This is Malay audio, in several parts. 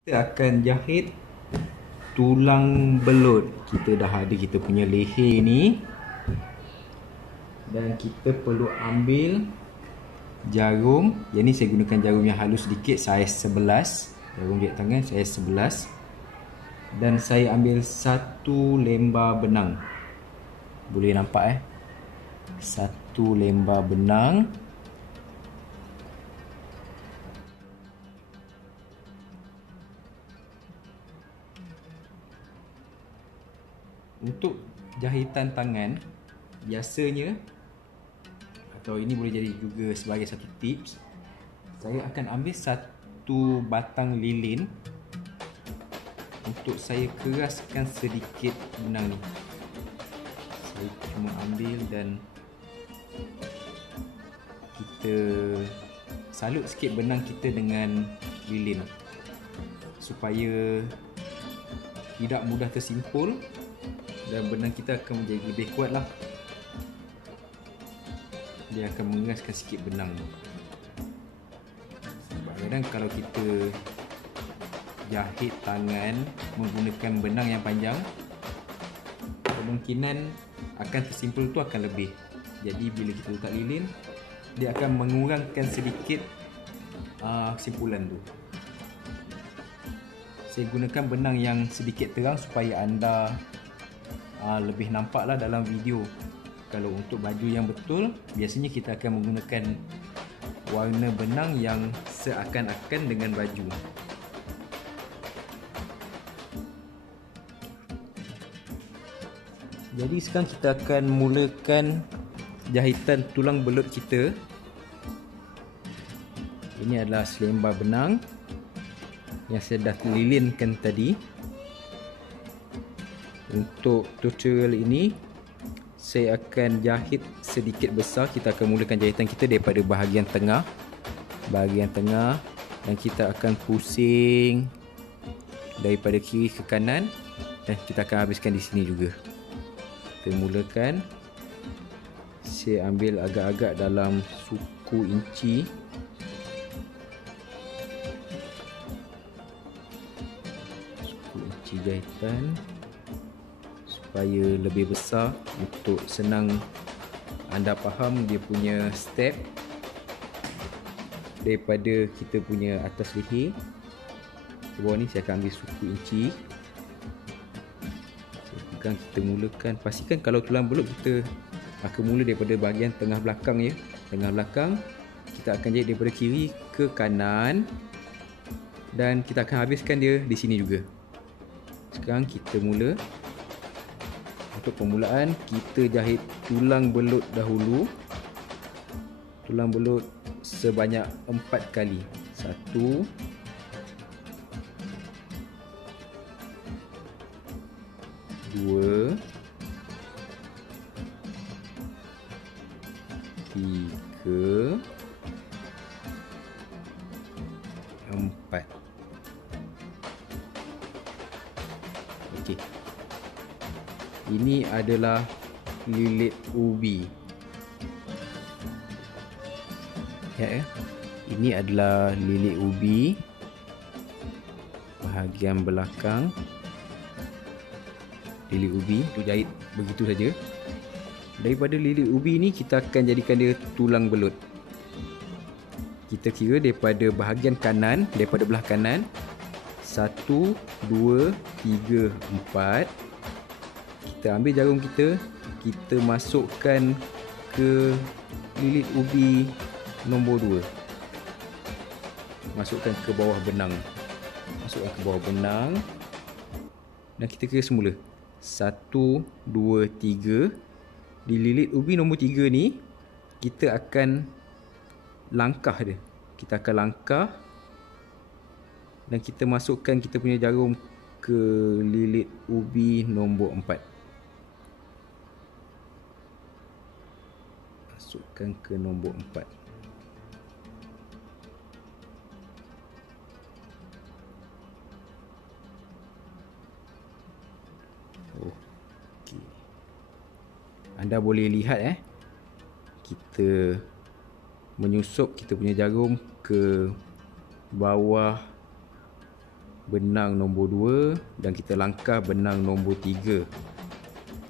Kita akan jahit tulang belut. Kita dah ada kita punya leher ni, dan kita perlu ambil jarum. Yang ni saya gunakan jarum yang halus sedikit, saiz 11. Jarum jahit tangan saiz 11. Dan saya ambil satu lembar benang. Boleh nampak satu lembar benang. Untuk jahitan tangan, biasanya, atau ini boleh jadi juga sebagai satu tips, saya akan ambil satu batang lilin untuk saya keraskan sedikit benang ni. Saya cuma ambil dan kita salut sikit benang kita dengan lilin supaya tidak mudah tersimpul dan benang kita akan menjadi lebih kuat lah. Dia akan mengeraskan sikit benang. Sebab kadang kalau kita jahit tangan menggunakan benang yang panjang, kemungkinan akan tersimpul tu akan lebih. Jadi bila kita letak lilin, dia akan mengurangkan sedikit simpulan tu. Saya gunakan benang yang sedikit terang supaya anda lebih nampak lah dalam video. Kalau untuk baju yang betul, biasanya kita akan menggunakan warna benang yang seakan-akan dengan baju. Jadi sekarang kita akan mulakan jahitan tulang belut kita. Ini adalah selembar benang yang saya dah lilinkan tadi. Untuk tutorial ini, saya akan jahit sedikit besar. Kita akan mulakan jahitan kita daripada bahagian tengah. Dan kita akan pusing daripada kiri ke kanan, dan kita akan habiskan di sini juga. Kita mulakan. Saya ambil agak-agak dalam suku inci. Suku inci jahitan supaya lebih besar, untuk senang anda faham dia punya step daripada kita punya atas leher. Di bawah ni saya akan ambil suku inci. Kita mulakan, pastikan kalau tulang belut kita akan mula daripada bahagian tengah belakang ya. Tengah belakang, kita akan jahit daripada kiri ke kanan, dan kita akan habiskan dia di sini juga. Sekarang kita mula. Untuk permulaan, kita jahit tulang belut dahulu. Tulang belut sebanyak 4 kali. 1, 2, 3, 4. Okey. Ini adalah lilit ubi. Ini adalah lilit ubi bahagian belakang. Lilit ubi tu jahit begitu saja. Daripada lilit ubi ni kita akan jadikan dia tulang belut. Kita kira daripada bahagian kanan, daripada belah kanan, 1, 2, 3, 4. Kita ambil jarum kita, kita masukkan ke lilit ubi nombor 2. Masukkan ke bawah benang. Dan kita kira semula. 1, 2, 3. Di lilit ubi nombor 3 ni, kita akan langkah dia. Kita akan langkah dan kita masukkan kita punya jarum ke lilit ubi nombor 4. Masukkan ke nombor 4. Okey. Anda boleh lihat kita menyusup kita punya jarum ke bawah benang nombor 2 dan kita langkah benang nombor 3.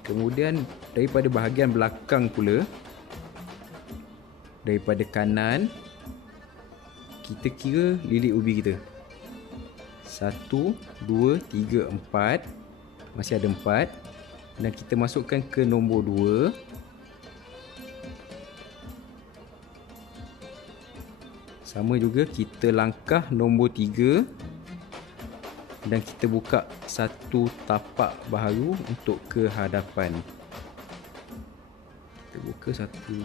Kemudian daripada bahagian belakang pula, daripada kanan, kita kira lilit ubi kita. 1, 2, 3, 4. Masih ada 4. Dan kita masukkan ke nombor 2. Sama juga kita langkah nombor 3 dan kita buka satu tapak baharu untuk ke hadapan. Kita buka satu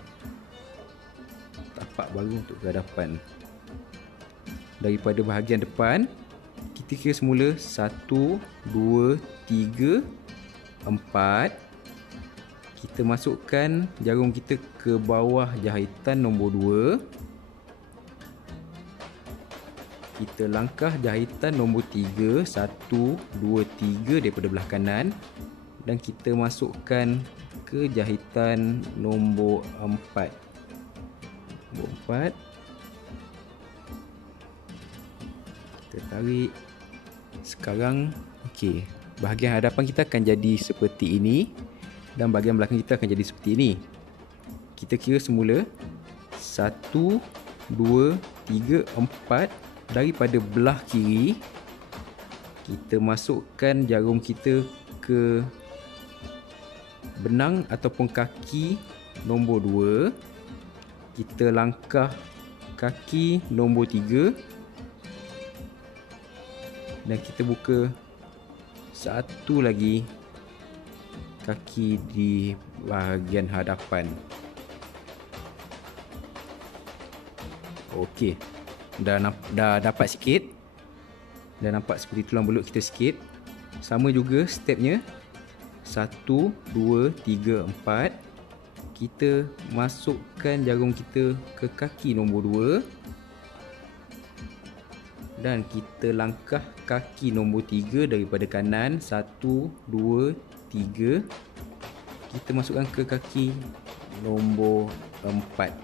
tapak baru untuk ke hadapan. Daripada bahagian depan, kita kira semula 1, 2, 3, 4. Kita masukkan jarum kita ke bawah jahitan nombor 2. Kita langkah jahitan nombor 3, 1, 2, 3 daripada belah kanan. Dan kita masukkan ke jahitan nombor 4. Nombor 4. Kita tarik. Sekarang, okey, bahagian hadapan kita akan jadi seperti ini. Dan bahagian belakang kita akan jadi seperti ini. Kita kira semula 1, 2, 3, 4. Daripada belah kiri, kita masukkan jarum kita ke benang ataupun kaki nombor 2. Kita langkah kaki nombor 3 dan kita buka satu lagi kaki di bahagian hadapan. Okey, dah dapat sikit. Dah nampak seperti tulang belut kita sikit. Sama juga stepnya. 1, 2, 3, 4. Kita masukkan jarum kita ke kaki nombor 2 dan kita langkah kaki nombor 3 daripada kanan. 1, 2, 3. Kita masukkan ke kaki nombor 4.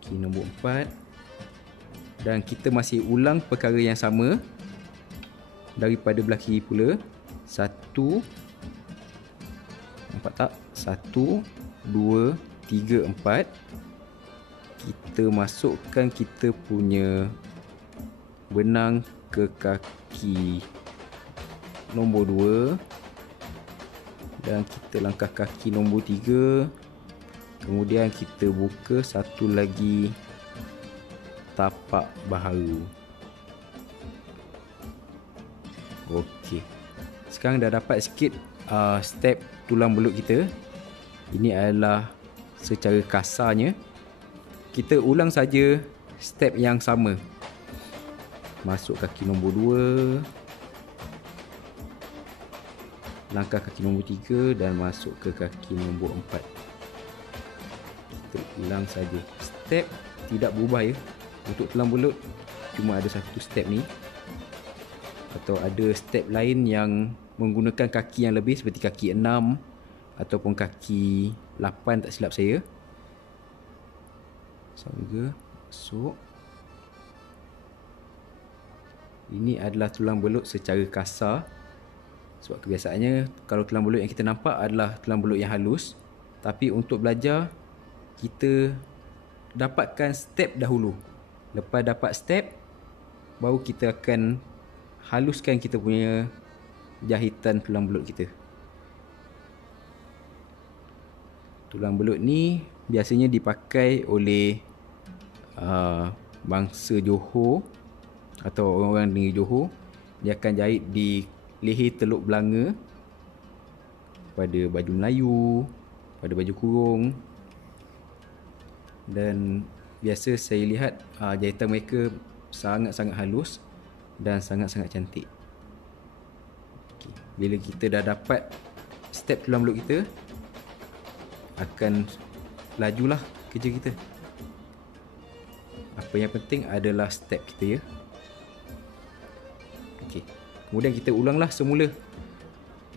Kaki nombor 4. Dan kita masih ulang perkara yang sama daripada belah kiri pula. 1, nampak tak? 1, 2, 3, 4. Kita masukkan kita punya benang ke kaki nombor 2 dan kita langkah kaki nombor 3. Kemudian kita buka satu lagi tapak baharu. Okey, sekarang dah dapat sikit step tulang belut kita. Ini adalah secara kasarnya. Kita ulang saja step yang sama. Masuk kaki nombor 2, langkah kaki nombor 3 dan masuk ke kaki nombor 4. Kita ulang saja. Step tidak berubah ya. Untuk tulang belut cuma ada satu step ni. Atau ada step lain yang menggunakan kaki yang lebih seperti kaki 6 ataupun kaki 8 tak silap saya. Sama juga masuk. Ini adalah tulang belut secara kasar. Sebab kebiasaannya kalau tulang belut yang kita nampak adalah tulang belut yang halus. Tapi untuk belajar, kita dapatkan step dahulu. Lepas dapat step, baru kita akan haluskan kita punya jahitan tulang belut kita. Tulang belut ni biasanya dipakai oleh bangsa Johor atau orang-orang negeri Johor. Dia akan jahit di leher Teluk Belanga pada baju Melayu, pada baju kurung. Dan biasa saya lihat jahitan mereka sangat-sangat halus dan sangat-sangat cantik. Okay. Bila kita dah dapat step tulang belut kita, akan lajulah kerja kita. Apa yang penting adalah step kita ya. Okey. Kemudian kita ulanglah semula.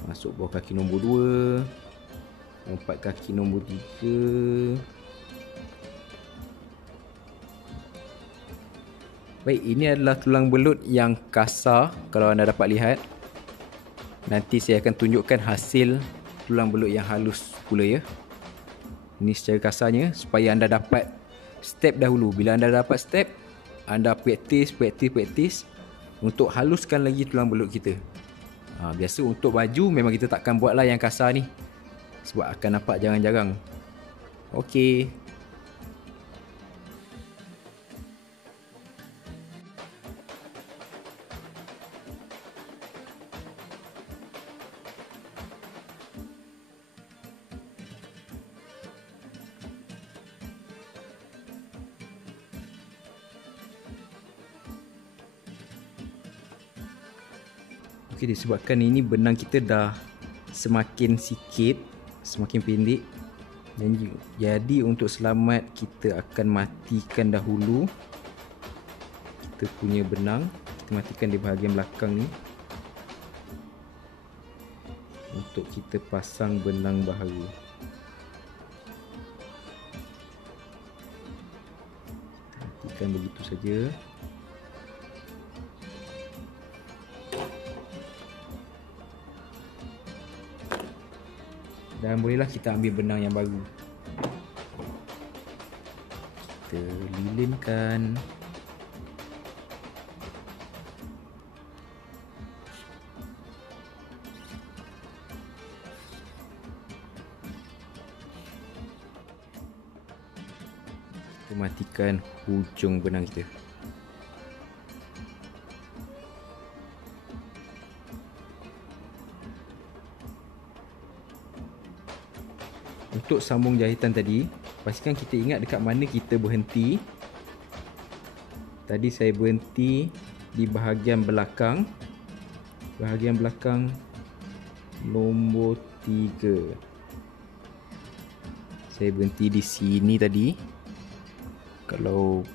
Masuk bawah kaki nombor 2, lompat kaki nombor 3. Baik, ini adalah tulang belut yang kasar kalau anda dapat lihat. Nanti saya akan tunjukkan hasil tulang belut yang halus pula ya. Ini secara kasarnya supaya anda dapat step dahulu. Bila anda dapat step, anda praktis untuk haluskan lagi tulang belut kita. Biasa untuk baju memang kita takkan buatlah yang kasar ni, sebab akan nampak jarang-jarang. Okey. Okey, disebabkan ini benang kita dah semakin sikit, semakin pendek. Jadi untuk selamat kita akan matikan dahulu kita punya benang. Kita matikan di bahagian belakang ni untuk kita pasang benang baharu. Matikan begitu saja. Dan bolehlah kita ambil benang yang baru. Kita lilinkan. Kita matikan hujung benang kita. Untuk sambung jahitan tadi, pastikan kita ingat dekat mana kita berhenti. Tadi saya berhenti di bahagian belakang. Bahagian belakang nombor 3. Saya berhenti di sini tadi. Kalau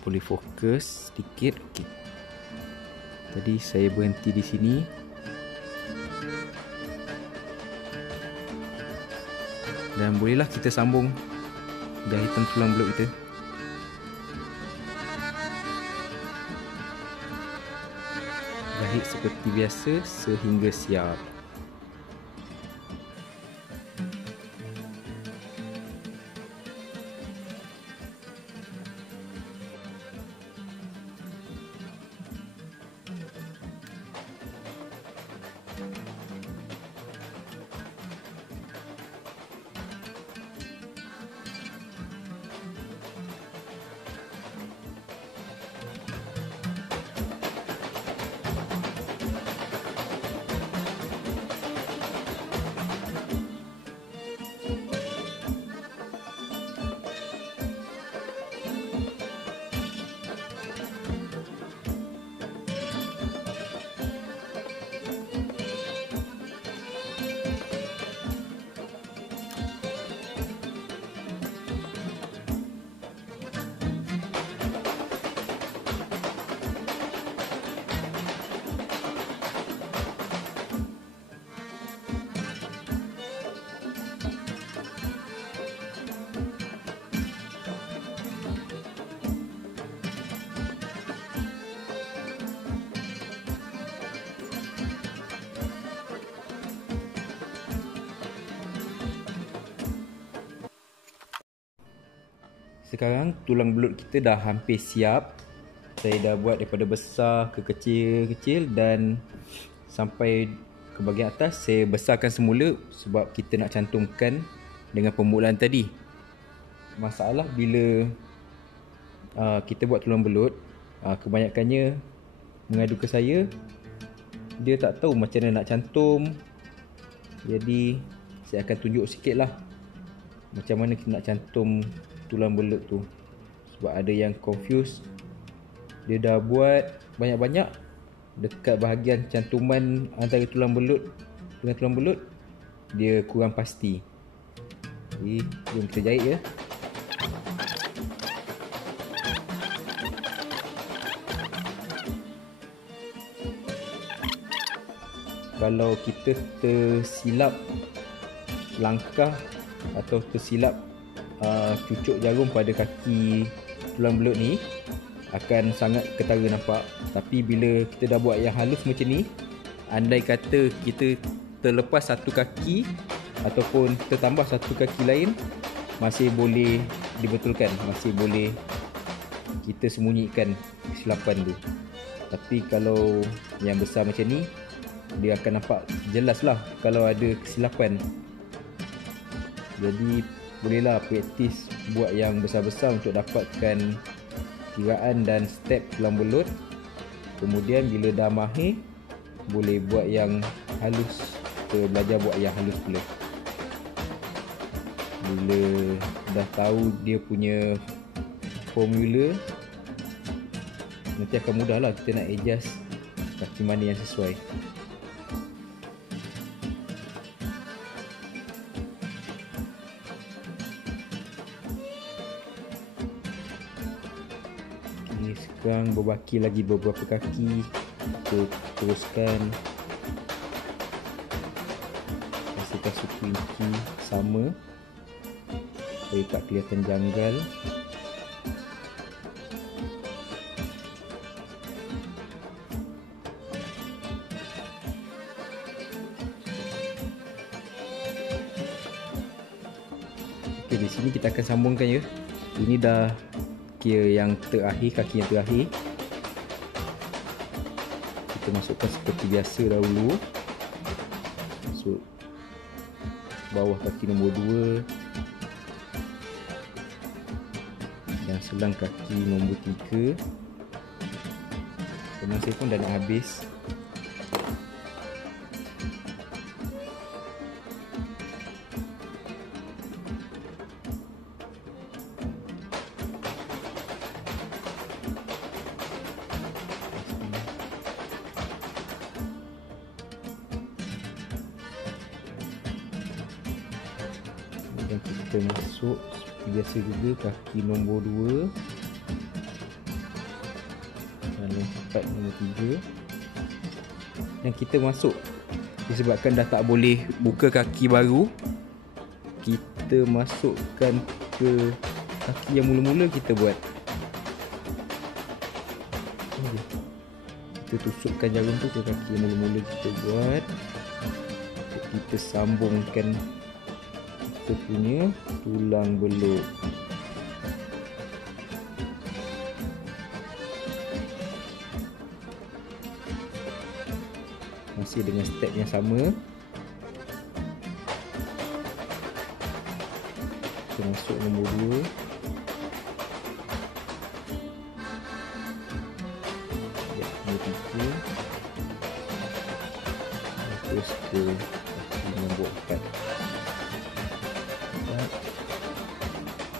boleh fokus sedikit. Okay. Tadi saya berhenti di sini. Dan bolehlah kita sambung jahitan tulang belut kita. Jahit seperti biasa sehingga siap. Sekarang tulang belut kita dah hampir siap. Saya dah buat daripada besar ke kecil-kecil dan sampai ke bahagian atas saya besarkan semula sebab kita nak cantumkan dengan permulaan tadi. Masalah bila kita buat tulang belut, kebanyakannya mengadu ke saya, dia tak tahu macam mana nak cantum. Jadi saya akan tunjuk sikit lah macam mana kita nak cantum tulang belut tu, sebab ada yang confuse. Dia dah buat banyak-banyak dekat bahagian cantuman antara tulang belut dengan tulang belut, dia kurang pasti. Jadi jom kita jahit ya. Kalau kita tersilap langkah atau tersilap cucuk jarum pada kaki tulang belut ni, akan sangat ketara nampak. Tapi bila kita dah buat yang halus macam ni, andai kata kita terlepas satu kaki ataupun tertambah satu kaki lain, masih boleh dibetulkan, masih boleh kita sembunyikan kesilapan tu. Tapi kalau yang besar macam ni, dia akan nampak jelas lah kalau ada kesilapan. Jadi bolehlah praktis buat yang besar-besar untuk dapatkan kiraan dan step tulang belut. Kemudian bila dah mahir, boleh buat yang halus, kita belajar buat yang halus pula. Bila dah tahu dia punya formula, nanti akan mudah lah kita nak adjust kaki mana yang sesuai. Okay, sekarang berbaki lagi beberapa kaki, kita teruskan. Pastikan suku inci sama supaya tak kelihatan janggal. Okay, di sini kita akan sambungkan ya. Ini dah kira yang terakhir, kaki yang terakhir. Kita masukkan seperti biasa dahulu. Masuk bawah kaki nombor 2 dan selang kaki nombor 3. Teman saya pun dah nak habis. Dan kita masuk seperti biasa juga kaki nombor 2 dan lompat nombor 3. Dan kita masuk, disebabkan dah tak boleh buka kaki baru, kita masukkan ke kaki yang mula-mula kita buat. Kita tusukkan jarum tu ke kaki yang mula-mula kita buat. Kita sambungkan kita punya tulang belut. Masih dengan step yang sama. Kita masuk nombor 2. Nombor 3. Terus ke nombor 4.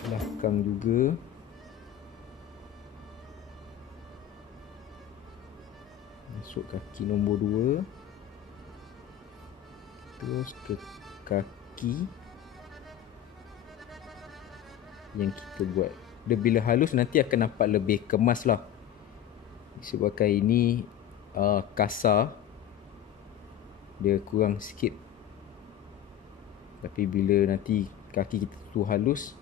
Belakang juga. Masuk kaki nombor 2. Terus ke kaki yang kita buat. Dia bila halus nanti akan nampak lebih kemas lah. Disebabkan ini kasar, dia kurang sikit. Tapi bila nanti kaki kita tu halus,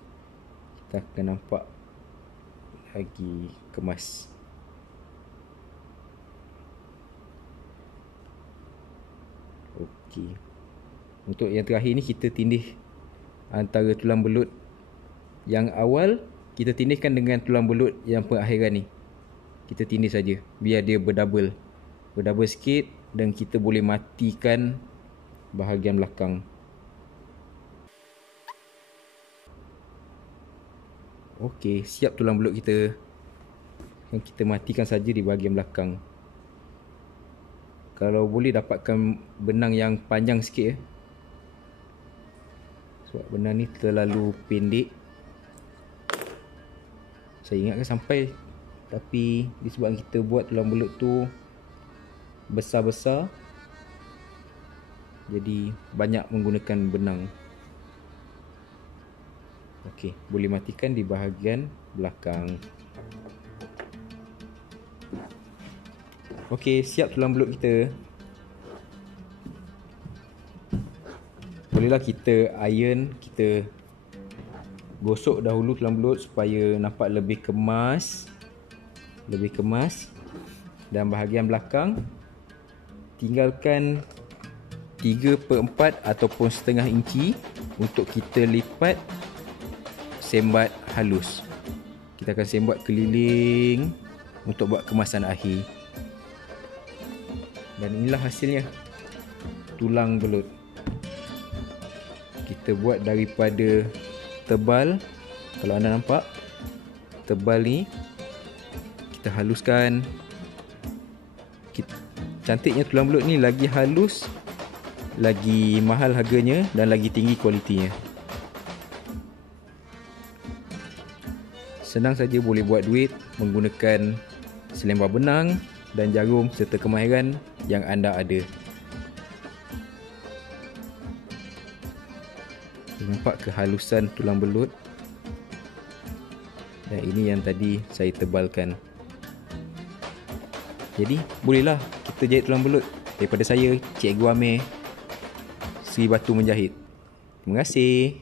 kita akan nampak lagi kemas. Okey. Untuk yang terakhir ni kita tindih antara tulang belut yang awal, kita tindihkan dengan tulang belut yang perakhiran ni. Kita tindih saja biar dia berdouble sikit, dan kita boleh matikan bahagian belakang. Okey, siap tulang belut kita. Kita matikan saja di bahagian belakang. Kalau boleh dapatkan benang yang panjang sikit sebab benang ni terlalu pendek. Saya ingatkan sampai, tapi disebabkan kita buat tulang belut tu besar-besar, jadi banyak menggunakan benang. Okey, boleh matikan di bahagian belakang. Okey, siap tulang belut kita. Bolehlah kita iron, kita gosok dahulu tulang belut supaya nampak lebih kemas. lebih kemas. Dan bahagian belakang tinggalkan 3/4 ataupun setengah inci untuk kita lipat sembat halus. Kita akan sembat keliling untuk buat kemasan akhir. Dan inilah hasilnya, tulang belut. Kita buat daripada tebal. Kalau anda nampak, tebal ni kita haluskan. Cantiknya tulang belut ni, lagi halus, lagi mahal harganya dan lagi tinggi kualitinya. Senang saja boleh buat duit menggunakan selembar benang dan jarum serta kemahiran yang anda ada. Nampak kehalusan tulang belut? Dan ini yang tadi saya tebalkan. Jadi bolehlah kita jahit tulang belut. Daripada saya, Cikgu Amir, Seri Batu Menjahit. Terima kasih.